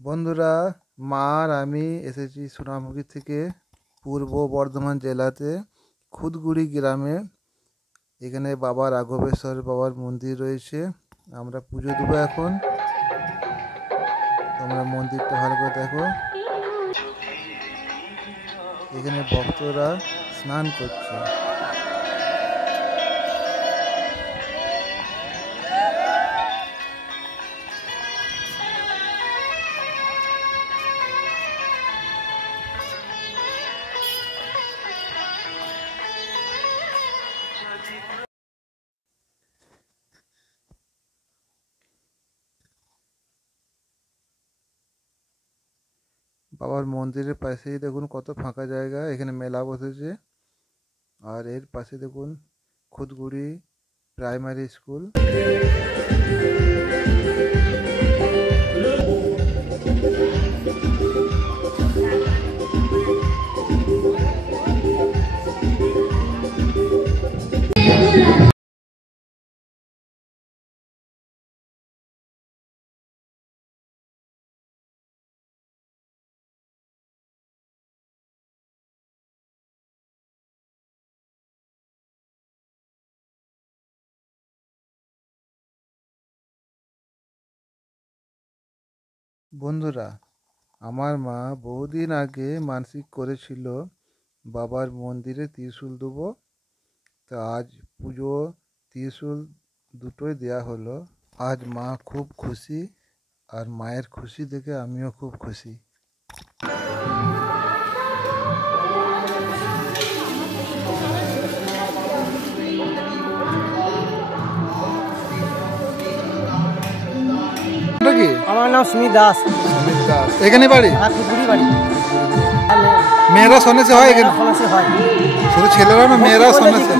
বন্ধুরা, মা আর আমি এসেছি সোনামুখী থেকে পূর্ব বর্ধমান জেলাতে খুদগুড়ি গ্রামে। এখানে বাবা রাঘবেশ্বর বাবার মন্দির রয়েছে। আমরা পুজো দেবো এখন। তোমরা মন্দিরটা ভালো করে দেখো। এখানে ভক্তরা স্নান করছে। বাবার মন্দিরের পাশেই দেখুন কত ফাঁকা জায়গা, এখানে মেলা বসেছে। আর এর পাশে দেখুন খুদগুড়ি প্রাইমারি স্কুল। বন্ধুরা, আমার মা বহুদিন আগে মানসিক করেছিল বাবার মন্দিরে ত্রিশূল দেবো। তা আজ পুজো ত্রিশূল দুটোই দেয়া হলো। আজ মা খুব খুশি, আর মায়ের খুশি দেখে আমিও খুব খুশি। আমার নাম সুমিত দাস। সুমিত দাস, এখানে বাড়ি? বাড়ি। মেয়েরা সন্ন্যাসী হয় এখানে? শুধু ছেলেরা না, মেয়েরা সন্ন্যাসী?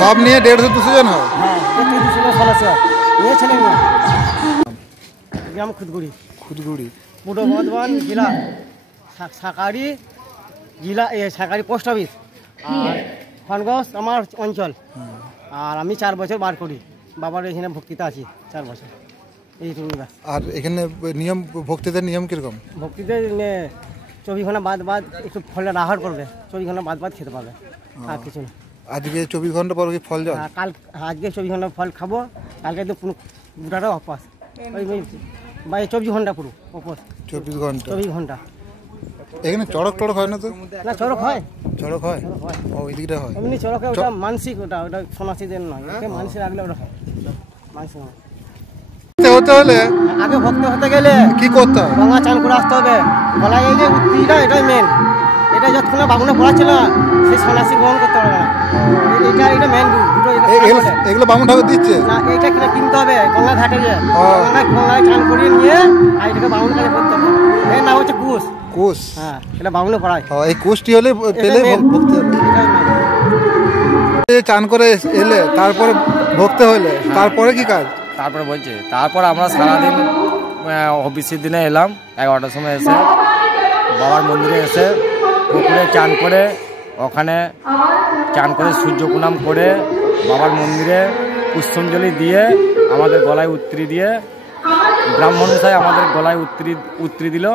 সব নিয়ে 150-200 জন হয়? গ্রাম খুদগুড়ি। খুদগুড়ি পূর্ব বর্ধমান জেলা, সাকারি জেলা, সাকারি পোস্ট অফিস। আর খনগঞ্জ আমার অঞ্চল। আর আমি 4 বছর বার করি। বাবার এখানে ভক্তিতে আছি 4 বছর। আর এখানে নিয়ম, ভক্তিদের নিয়ম কিরকম? ভক্তিতে 24 ঘন্টা বাদ একটু ফলটা আহার করবে, 24 ঘন্টা বাদ খেতে পাবে, আর কিছু না। আজকে 24 ঘন্টা পর কি ফল? কাল আজকে 24 ঘন্টা ফল খাবো, কালকে তো পুরো গোটাটা অপাস। ওই 24 ঘন্টা পুরো অপাস। 24 ঘন্টা। এখানে চড়ক টড়ক হয় না তো? না, চড়ক হয়। চড়ক হয়? ও, ওই দিকটা হয়। এমনি চড়ক, ওটা মানসিক, ওটা সন্ন্যাসীদের নয়। মানসিক রাখলে ওটা হয়, মানসিক নয়। হতে হলে আগে ভক্ত হতে গেলে কি করতে হবে? গঙ্গা চান করে আসতে হবে। গলায় এই যে উত্তিটা, এটাই মেন। এটা যতক্ষণ বামুনে পড়াচ্ছিল না, সেই সন্ন্যাসী গ্রহণ করতে পারবে না। এটা মেন দুটো। এগুলো বামুন ঠাকুর দিচ্ছে না, এটা কিনতে হবে গঙ্গা ঘাটে গিয়ে। গঙ্গায় চান করিয়ে নিয়ে আর এটাকে বামুন কাজে করতে হবে। এর নাম হচ্ছে কুশ। কুশ? হ্যাঁ, এটা বামুনে পড়ায়। এই কুশটি হলে পেলে ভক্তি হবে। চান করে এলে তারপরে ভক্তি হলে তারপরে কি কাজ? তারপরে বলছে, তারপর আমরা সারাদিন অফিসের দিনে এলাম 11টার সময় এসে বাবার মন্দিরে এসে পুকুরে চান করে, ওখানে চান করে সূর্য প্রণাম করে বাবার মন্দিরে পুষ্পাঞ্জলি দিয়ে আমাদের গলায় উত্তরি দিয়ে, ব্রাহ্মণ মশাই আমাদের গলায় উত্তরি দিল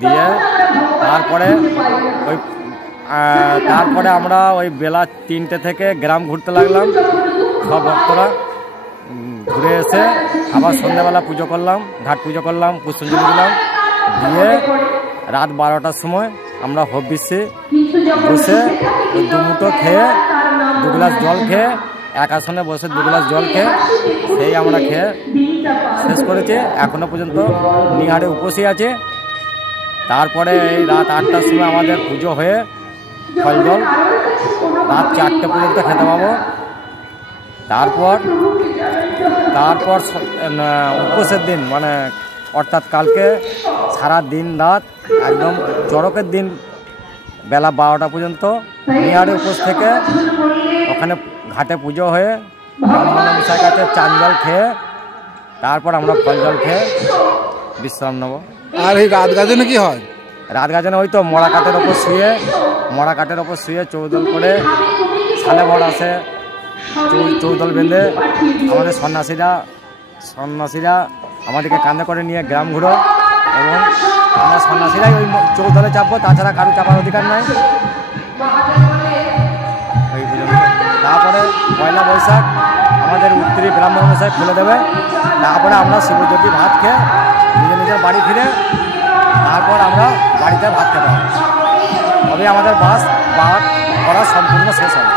দিয়ে, তারপরে আমরা ওই বেলা 3টে থেকে গ্রাম ঘুরতে লাগলাম। সব ভক্তরা ঘুরে এসে আবার সন্ধ্যাবেলা পুজো করলাম, ঘাট পুজো করলাম, পুষ্পাঞ্জলি দিলাম দিয়ে রাত 12টার সময় আমরা হবিষে বসে ওই 2 মুঠো খেয়ে, 2 গ্লাস জল খেয়ে, এক আসনে বসে 2 গ্লাস জল খেয়ে সেই আমরা খেয়ে শেষ করেছি। এখনো পর্যন্ত নিহারে উপসী আছে। তারপরে এই রাত 8টার সময় আমাদের পুজো হয়ে ফল জল রাত 4টে পর্যন্ত খেতে পাবো। তারপর উপোসের দিন, মানে অর্থাৎ কালকে সারা দিন রাত একদম চড়কের দিন বেলা 12টা পর্যন্ত নিহারে উপোস থেকে ওখানে ঘাটে পুজো হয়ে ব্রাহ্মণ মশাইয়ের কাছে চান জল খেয়ে তারপর আমরা ফল জল খেয়ে বিশ্রাম নেব। আর এই রাত গাজনে কি হয়? রাত গাজনে ওই তো মরা কাঠের ওপর শুয়ে চৌদল করে সালে বড় আসে, চৌদল বেঁধে আমাদের সন্ন্যাসীরা আমাদেরকে কাঁধে করে নিয়ে গ্রাম ঘুরো, এবং আমরা সন্ন্যাসীরাই ওই চৌদলে চাপবো, তাছাড়া কারো চাপার অধিকার নাই। তারপরে পয়লা বৈশাখ আমাদের উত্তরী ব্রাহ্মণ মশাই খুলে দেবে। তারপরে আমরা শিবজ্যোতি ভাত খেয়ে নিজের বাড়ি ফিরে তারপর আমরা বাড়িতে ভাত খেতে হবে, তবে আমাদের বাস করা সম্পূর্ণ শেষ হবে।